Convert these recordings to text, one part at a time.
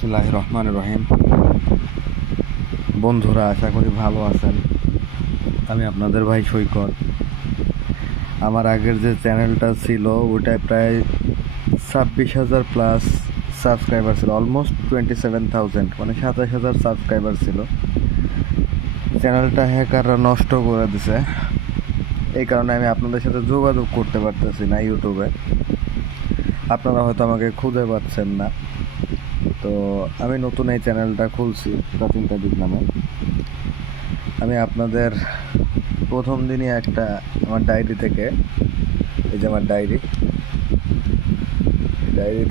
বিসমিল্লাহির রহমানির রহিম। বন্ধুরা, আশা করি ভালো আছেন। আমি আপনাদের ভাই সৈকত। আমার আগের যে চ্যানেলটা ছিল ওটায় প্রায় 26,000 প্লাস সাবস্ক্রাইবার ছিল, অলমোস্ট 27,000, মানে 27,000 সাবস্ক্রাইবার ছিল। চ্যানেলটা হ্যাকাররা নষ্ট করে দিছে, এই কারণে আমি আপনাদের সাথে যোগাযোগ করতে পারতেছি না ইউটিউবে। আপনারা হয়তো আমাকে খুঁজে পাচ্ছেন না। তো আমি নতুন এই চ্যানেলটা খুলছি প্রাচীন তাবিজ নামে। আমি আপনাদের প্রথম দিনই আমার ডায়েরি থেকে, এই যে আমার ডায়েরি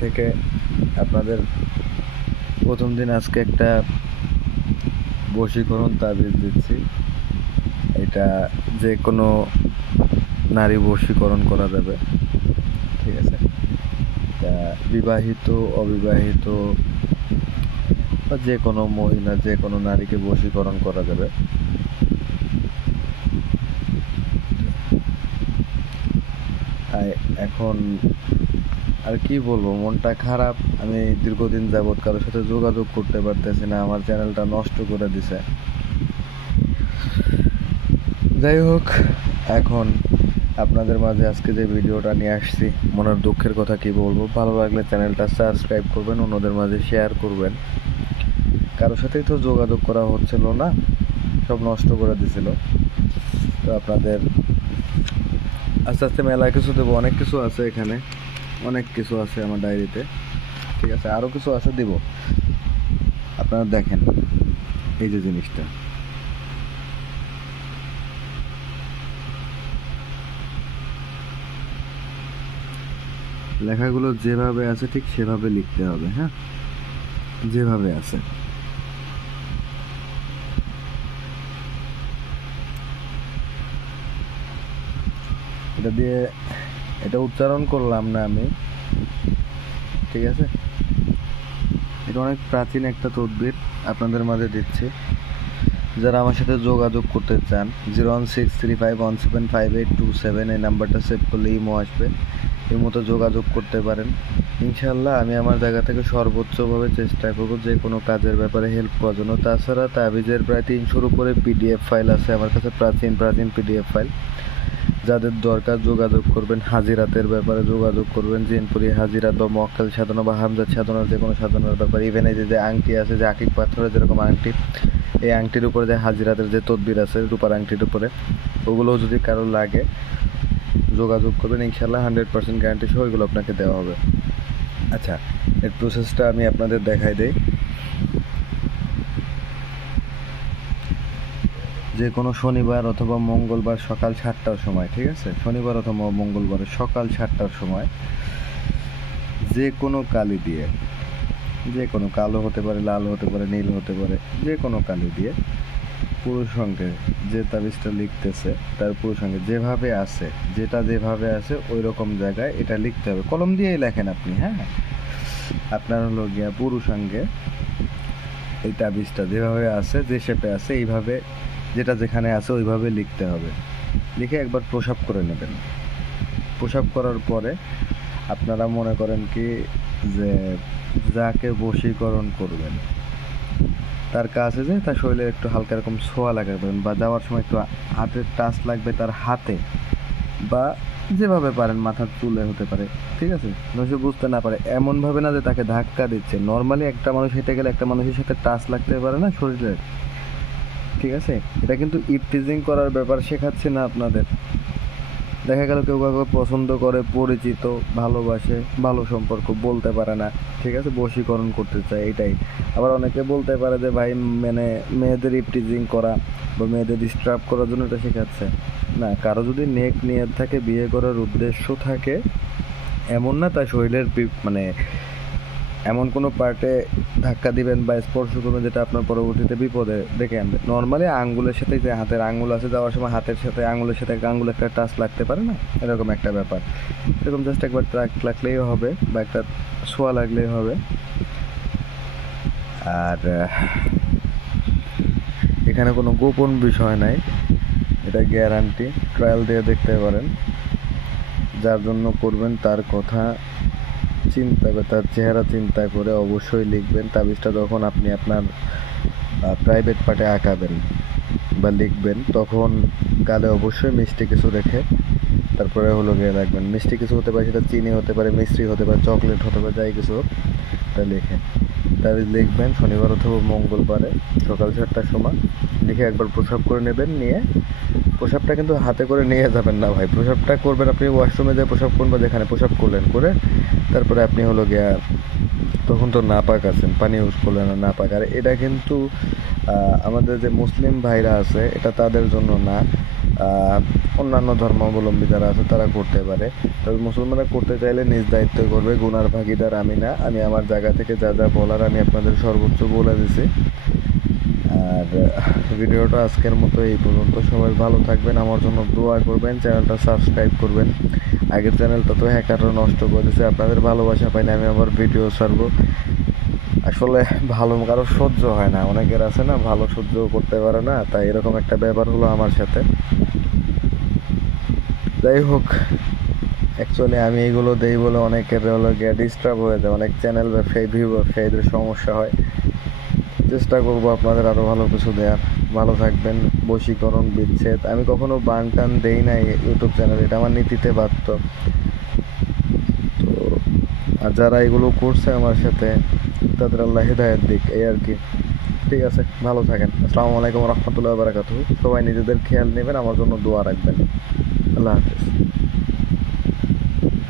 থেকে আপনাদের প্রথম দিন আজকে একটা বশীকরণ তাবিজ দিচ্ছি। এটা যে কোনো নারী বশীকরণ করা যাবে, ঠিক আছে? তা বিবাহিত, অবিবাহিত বা যে কোনো মহিলা, যে কোনো নারীকে বশীকরণ করা যাবে। এখন আর কি বলবো, মনটা খারাপ। আমি দীর্ঘদিন যাবৎ কারোর সাথে যোগাযোগ করতে পারতেছি না, আমার চ্যানেলটা নষ্ট করে দিছে। যাই হোক, এখন আপনাদের মাঝে আজকে যে ভিডিওটা নিয়ে আসছি, মনের দুঃখের কথা কি বলবো। ভালো লাগলে চ্যানেলটা সাবস্ক্রাইব করবেন, অন্যদের মাঝে শেয়ার করবেন। কারোর সাথেই তো যোগাযোগ করা হচ্ছিল না, সব নষ্ট করে দিছিল। তো আপনাদের আস্তে আস্তে মেলা কিছু দেবো, অনেক কিছু আছে এখানে, অনেক কিছু আছে আমার ডায়েরিতে, ঠিক আছে? আরও কিছু আছে, দিব। আপনারা দেখেন এই যে জিনিসটা, লেখাগুলো যেভাবে আছে ঠিক সেভাবে লিখতে হবে, হ্যাঁ, যেভাবে আছে। এটা দিয়ে এটা উচ্চারণ করলাম না আমি, ঠিক আছে? এটা অনেক প্রাচীন একটা তদবির, আপনাদের মাঝে দিচ্ছি। যারা আমার সাথে যোগাযোগ করতে চান, 01635175827, এই নাম্বারটা সেভ করলে ইমো আসবে, ইমোতে যোগাযোগ করতে পারেন। ইনশাল্লাহ আমি আমার জায়গা থেকে সর্বোচ্চভাবে চেষ্টা করব যে কোনো কাজের ব্যাপারে হেল্প করার জন্য। তাছাড়া তাবিজের প্রায় 300-র উপরে পিডিএফ ফাইল আছে আমার কাছে, প্রাচীন পিডিএফ ফাইল। যাদের দরকার যোগাযোগ করবেন। হাজিরাতের ব্যাপারে যোগাযোগ করবেন, জিনপুরি হাজিরাত বা মক্কেল সাধনা বা হামজাত সাধনার যে কোনো সাধনার ব্যাপারে। ইভেন এই যে আংটি আছে, যে আকিক পাথরের যেরকম আংটি, এই আংটির উপরে যে হাজিরাতের যে তদবির আছে রূপার আংটির উপরে, ওগুলোও যদি কারো লাগে যোগাযোগ করবেন। ইনশাল্লাহ 100% গ্যারান্টি সহ এগুলো আপনাকে দেওয়া হবে। আচ্ছা, এর প্রসেসটা আমি আপনাদের দেখাই দেই। যে কোনো শনিবার অথবা মঙ্গলবার সকাল 7টার সময়, ঠিক আছে? শনিবার অথবা মঙ্গলবারের সকাল 7টার সময় যে কোনো কালি দিয়ে, যে কোনো কালো হতে পারে, লাল হতে পারে, নীল হতে পারে, যে কোনো কালি দিয়ে পুরুষ অঙ্গে যে তাবিজটা লিখতেছে তার পুরুষ অঙ্গে যেভাবে আছে, যেভাবে আছে ওই রকম জায়গায় এটা লিখতে হবে। কলম দিয়েই লেখেন আপনি, হ্যাঁ। আপনার হলো গিয়া পুরুষ অঙ্গে এই তাবিজটা যেভাবে আছে, যে শেপে আছে, এইভাবে যেটা যেখানে আছে ওইভাবে লিখতে হবে। লিখে একবার প্রসাব করে নেবেন। প্রসাব করার পরে আপনারা মনে করেন কি যে যাকে বশীকরণ করবেন তার কাছে যে তার শরীরে একটু হালকা এরকম ছোঁয়া লাগাবেন, বা যাওয়ার সময় একটু হাতের টাচ লাগবে তার হাতে, বা যেভাবে পারেন মাথার চুলে হতে পারে, ঠিক আছে? সে বুঝতে না পারে এমনভাবে না যে তাকে ধাক্কা দিচ্ছে। নর্মালি একটা মানুষ হেঁটে গেলে একটা মানুষের সাথে টাচ লাগতে পারে না শরীরে, ঠিক আছে? এটা কিন্তু ইপটিজিং করার ব্যাপার শেখাচ্ছে না আপনাদের। দেখা গেল কেউ কাউকে পছন্দ করে, পরিচিত, ভালোবাসে, ভালো সম্পর্ক, বলতে পারে না, ঠিক আছে? বশীকরণ করতে চায়, এটাই। আবার অনেকে বলতে পারে যে ভাই, মানে মেয়েদের ইপটিজিং করা বা মেয়েদের ডিস্টার্ব করার জন্য এটা শেখাচ্ছে না। কারো যদি নেক নিয়ত থাকে, বিয়ে করার উদ্দেশ্য থাকে, এমন না তার শরীরের মানে এমন কোনো পার্টে ধাক্কা দিবেন বা স্পর্শ করবেন যেটা আপনার পরবর্তীতে বিপদে ডেকে আনবে। নর্মালি আঙ্গুলের সাথে, যে হাতের আঙ্গুল আছে, যাওয়ার সময় হাতের সাথে আঙ্গুলের সাথে আঙ্গুলে একটা টাচ লাগতে পারে না, এরকম একটা ব্যাপার। এরকম জাস্ট একবার লাগলেই হবে, বা একটা ছোঁয়া লাগলেই হবে। আর এখানে কোনো গোপন বিষয় নাই, এটা গ্যারান্টি। ট্রায়াল দিয়ে দেখতে পারেন। যার জন্য করবেন তার কথা চিন্তা করে, তার চেহারা চিন্তা করে অবশ্যই লিখবেন। তাবিজটা যখন আপনি আপনার প্রাইভেট পার্টে আঁকাবেন বা লিখবেন, তখন গালে অবশ্যই মিষ্টি কিছু রেখে তারপরে হলো গিয়ে রাখবেন। মিষ্টি কিছু হতে পারে, সেটা চিনি হতে পারে, মিষ্টি হতে পারে, চকলেট হতে পারে, যাই কিছু হোক, তা লিখে তাবিজ লিখবেন শনিবার অথবা মঙ্গলবারে সকাল 7টার সময়। লিখে একবার প্রসাব করে নেবেন, নিয়ে প্রসাবটা কিন্তু হাতে করে নিয়ে যাবেন না ভাই। প্রসাবটা করবেন আপনি ওয়াশরুমে যেয়ে প্রসাব করবেন, বা যেখানে প্রসাব করলেন করে তারপরে আপনি হলো গিয়া, তখন তো নাপাক আছেন, পানি ইউজ করলেন না, নাপাক। আর এটা কিন্তু আমাদের যে মুসলিম ভাইরা আছে, এটা তাদের জন্য না, অন্যান্য ধর্মাবলম্বী যারা আছে তারা করতে পারে। তবে মুসলমানরা করতে চাইলে নিজ দায়িত্ব করবে, গুনার ভাগিদার আমি না। আমি আমার জায়গা থেকে যা যা বলার আমি আপনাদের সর্বোচ্চ বলে দিছি। আর ভিডিওটা আজকের মতো এই পর্যন্ত। সবাই ভালো থাকবেন, আমার জন্য দোয়া করবেন, চ্যানেলটা সাবস্ক্রাইব করবেন। আগের চ্যানেলটা তো হ্যাকাররা নষ্ট করে দিয়েছে, আপনাদের ভালোবাসা পাইলে আমি আবার ভিডিও ছাড়বো। আসলে ভালো কারো সহ্য হয় না, অনেকের আছে না ভালো সহ্য করতে পারে না, তাই এরকম একটা ব্যাপার হলো আমার সাথে। যাই হোক, অ্যাকচুয়ালি আমি এগুলো দেই বলে অনেকের হলো গিয়ে ডিস্টার্ব হয়ে যায়, অনেক চ্যানেল ব্যবসায়ী ভিউ ব্যবসায়ীদের সমস্যা হয়। চেষ্টা করবো আপনাদের আরও ভালো কিছু দেওয়ার। ভালো থাকবেন। বশীকরণ, বিচ্ছেদ আমি কখনো বান টান দেই না ইউটিউব চ্যানেলে, এটা আমার নীতিতে বাধ্য। তো আর যারা এগুলো করছে আমার সাথে, তাদের আল্লাহ হিদায়াত দিক, এই আর কি। ঠিক আছে, ভালো থাকেন। আসসালামু আলাইকুম রহমতুল্লাহ বারাকাতুহু। সবাই নিজেদের খেয়াল নেবেন, আমার জন্য দোয়া রাখবেন। আল্লাহ হাফিজ।